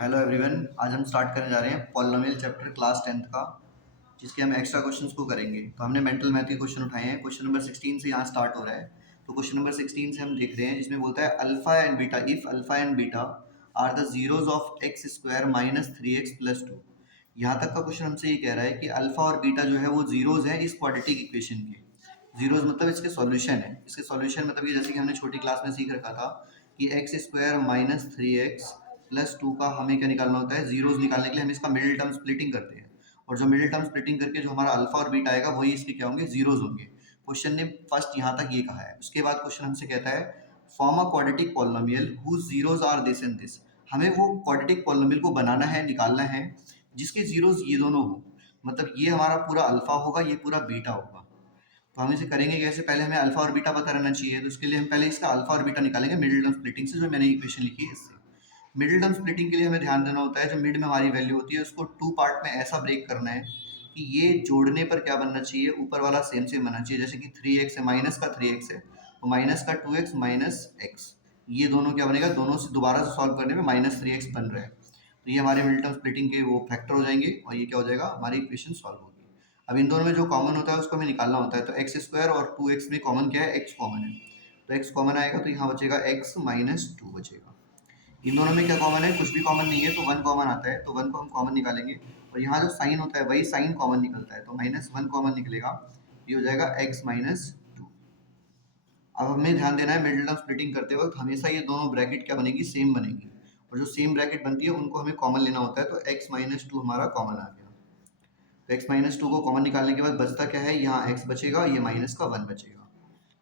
Hello everyone, आज हम start करने जा रहे हैं पॉलिनोमियल चैप्टर क्लास 10th का, जिसके हम एक्स्ट्रा क्वेश्चंस को करेंगे। तो हमने मेंटल मैथ के क्वेश्चन उठाए हैं। क्वेश्चन नंबर 16 से यहाँ स्टार्ट हो रहा है। तो क्वेश्चन नंबर 16 से हम देख रहे हैं, जिसमें बोलता है alpha and beta, if alpha and beta are the zeros of x square minus 3x plus 2। यहाँ तक का क्वेश्चन हमसे ये कह रहा है कि अल्फा और बीटा जो है वो जीरोज है इस क्वाड्रेटिक इक्वेशन के। जीरोज मतलब इसके सॉल्यूशन है। इसके सॉल्यूशन मतलब ये जैसे कि हमने छोटी क्लास में सीख रखा था कि x square minus 3x plus 2 का हमें क्या निकालना होता है, जीरोज निकालने के लिए हम इसका मिडिल टर्म स्प्लिटिंग करते हैं। और जो मिडिल टर्म स्प्लिटिंग करके जो हमारा अल्फा और बीटा आएगा वही इसके क्या होंगे, जीरोज होंगे। क्वेश्चन ने फर्स्ट यहाँ तक ये कहा है। उसके बाद क्वेश्चन हमसे कहता है form a quadratic polynomial whose zeros are this and this. हमें वो क्वाड्रेटिक पॉलिनोमियल को बनाना है, निकालना है, जिसके जीरोज ये दोनों हो। मतलब ये हमारा पूरा अल्फा होगा, ये पूरा बीटा होगा। तो हम इसे करेंगे कैसे, पहले हमें अल्फा और बीटा पता रहना चाहिए। तो उसके लिए हम पहले इसका अल्फा और बीटा निकालेंगे मिडिल टर्म स्प्लिटिंग से, जो मैंने इक्वेशन लिखी है इससे। मिडिल टर्म स्प्लिटिंग के लिए हमें ध्यान देना होता है, जो मिड में हमारी वैल्यू होती है उसको टू पार्ट में ऐसा ब्रेक करना है कि ये जोड़ने पर क्या बनना चाहिए, ऊपर वाला सेम सेम बनना चाहिए। जैसे कि 3x है, माइनस का 3x है, तो माइनस का 2x माइनस x, ये दोनों क्या बनेगा, दोनों से दोबारा से सॉल्व करने में माइनस 3x बन रहा है। तो ये हमारे मिडिल टर्म स्प्लिटिंग के वो फैक्टर हो जाएंगे और ये क्या हो जाएगा, हमारी इक्वेशन सॉल्व होगी। अब इन दोनों में जो कॉमन होता है उसको हमें निकालना होता है। तो एक्स स्क्वायर और 2x में कॉमन क्या है, x कॉमन है। तो x कॉमन आएगा तो यहाँ बचेगा x माइनस 2 बचेगा। इन दोनों में क्या कॉमन है, कुछ भी कॉमन नहीं है, तो 1 कॉमन आता है। तो 1 को हम कॉमन निकालेंगे और यहाँ जो साइन होता है वही साइन कॉमन निकलता है, तो माइनस 1 कॉमन निकलेगा। ये हो जाएगा x माइनस 2। अब हमें ध्यान देना है, मिडिल टर्म स्प्लिटिंग करते वक्त हमेशा ये दोनों ब्रैकेट क्या बनेगी, सेम बनेगी। और जो सेम ब्रैकेट बनती है उनको हमें कॉमन लेना होता है। तो x माइनस 2 हमारा कॉमन आ गया। तो x माइनस 2 को कॉमन निकालने के बाद बचता क्या है, यहाँ x बचेगा, ये माइनस का 1 बचेगा।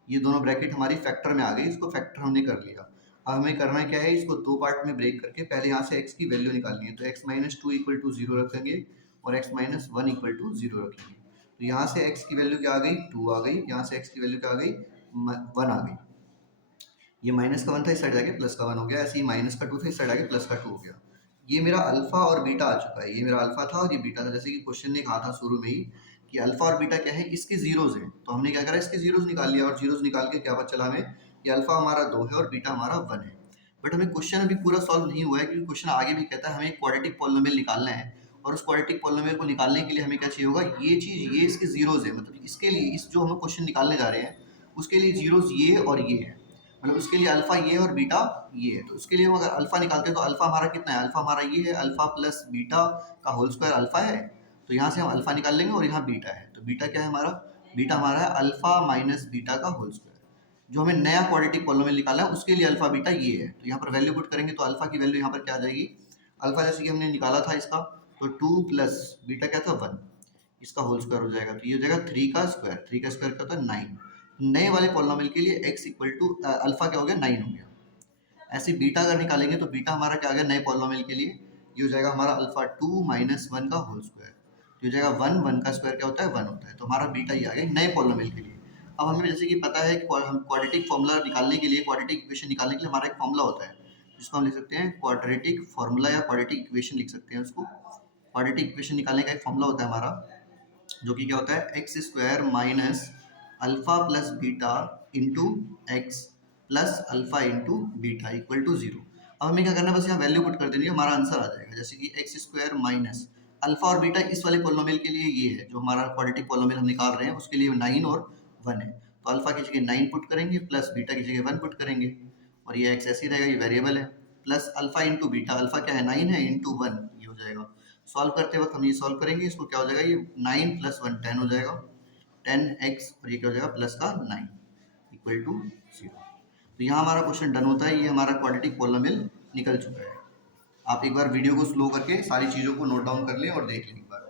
ये दोनों ब्रैकेट हमारी फैक्टर में आ गई, इसको फैक्टर हमने कर लिया। अब हमें करना क्या है, इसको दो पार्ट में ब्रेक करके पहले यहाँ से x की वैल्यू निकालनी है। तो x माइनस 2 इक्वल टू 0 रखेंगे और x माइनस 1 इक्वल टू 0 रखेंगे। तो यहाँ से x की वैल्यू क्या आ गई, 2 आ गई। यहाँ से x की वैल्यू क्या आ गई, 1 आ गई। ये माइनस का 1 था, इस साइड आके प्लस का 1 हो गया। ऐसे ही माइनस का 2 था, इस साइड आके प्लस का 2 हो गया। ये मेरा अल्फा और बीटा आ चुका है। ये मेरा अल्फा था और ये बीटा था। जैसे कि क्वेश्चन ने कहा था शुरू में ही कि अल्फा और बीटा क्या है, इसके जीरोज हैं। तो हमने क्या करा, इसके जीरोज निकाल लिया और जीरोज निकाल के क्या पता चला हमें, ये अल्फा हमारा 2 है और बीटा हमारा 1 है। बट हमें क्वेश्चन अभी पूरा सॉल्व नहीं हुआ है, क्योंकि क्वेश्चन आगे भी कहता है हमें एक क्वाड्रेटिक पॉलिनोमियल निकालना है। और उस क्वाड्रेटिक पॉलिनोमियल को निकालने के लिए हमें क्या चाहिए होगा, ये चीज, ये इसके जीरोज है। मतलब इसके लिए, इस जो हम क्वेश्चन निकालने जा रहे हैं उसके लिए जीरोज ये और ये है। मतलब उसके लिए अल्फा ये और बीटा ये है। तो उसके लिए हम अगर अल्फा निकालते हैं तो अल्फा हमारा कितना है, अल्फा हमारा ये है, अल्फा प्लस बीटा का होल स्क्वायर अल्फा है। तो यहाँ से हम अल्फा निकाल लेंगे और यहाँ बीटा है। तो बीटा क्या है हमारा, बीटा हमारा है अल्फा माइनस बीटा का होल स्क्वायर। जो हमें नया क्वाड्रेटिक पॉलिनोमियल निकालना है उसके लिए अल्फा बीटा ये है। तो यहाँ पर वैल्यू पुट करेंगे तो अल्फा की वैल्यू यहाँ पर क्या आ जाएगी, अल्फा जैसे कि हमने निकाला था इसका, तो 2 प्लस बीटा क्या था 1, इसका होल स्क्वायर हो जाएगा। तो ये हो जाएगा 3 का स्क्वायर। 3 का स्क्वायर क्या होता है 9। नए वाले पॉलिनोमियल के लिए x इक्वल टू अल्फा क्या हो गया, 9 हो गया। ऐसे बीटा अगर निकालेंगे तो बीटा हमारा क्या आ गया नए पॉलिनोमियल के लिए, ये हो जाएगा हमारा अल्फा 2 माइनस 1 का होल स्क्वायर। तो हो जाएगा 1, 1 का स्क्वायर क्या होता है 1 होता है। तो हमारा बीटा ये आ गया नए पॉलिनोमियल के लिए। अब हमें जैसे कि पता है कि हम क्वाड्रेटिक फॉर्मूला निकालने के लिए, क्वाड्रेटिक इक्वेशन निकालने के लिए हमारा एक फॉर्मूला होता है, जिसको हम लिख सकते हैं क्वाड्रेटिक फॉर्मूला या क्वाड्रेटिक इक्वेशन लिख सकते हैं उसको। क्वाड्रेटिक इक्वेशन निकालने का एक फॉर्मूला होता है हमारा, जो कि क्या होता है x square minus alpha plus beta into x plus alpha into beta equal to 0। अब हमें क्या करना है, बस यहाँ वैल्यू पुट कर देनी है, हमारा आंसर आ जाएगा। जैसे कि एक्स स्क्वायर माइनस अल्फा और बीटा इस वाले पॉलिनोमियल के लिए ये है, जो हमारा क्वाड्रेटिक पॉलिनोमियल हम निकाल रहे हैं उसके लिए 9 और 1 है। तो अल्फा की जगह 9 पुट करेंगे प्लस बीटा की जगह 1 पुट करेंगे और ये एक्स ऐसे ही रहेगा, ये वेरिएबल है। Plus alpha into beta, alpha क्या है 9 है, इंटू 1, ये हो जाएगा। सॉल्व करते वक्त हम ये सॉल्व करेंगे, इसको क्या हो जाएगा, ये 9 प्लस 1 10 हो जाएगा, 10x, और ये क्या हो जाएगा प्लस का 9 इक्वल टू 0। तो यहाँ हमारा क्वेश्चन डन होता है। ये हमारा क्वाड्रेटिक पॉलिनोमियल निकल चुका है। आप एक बार वीडियो को स्लो करके सारी चीज़ों को नोट डाउन कर लें और देख लें एक बार।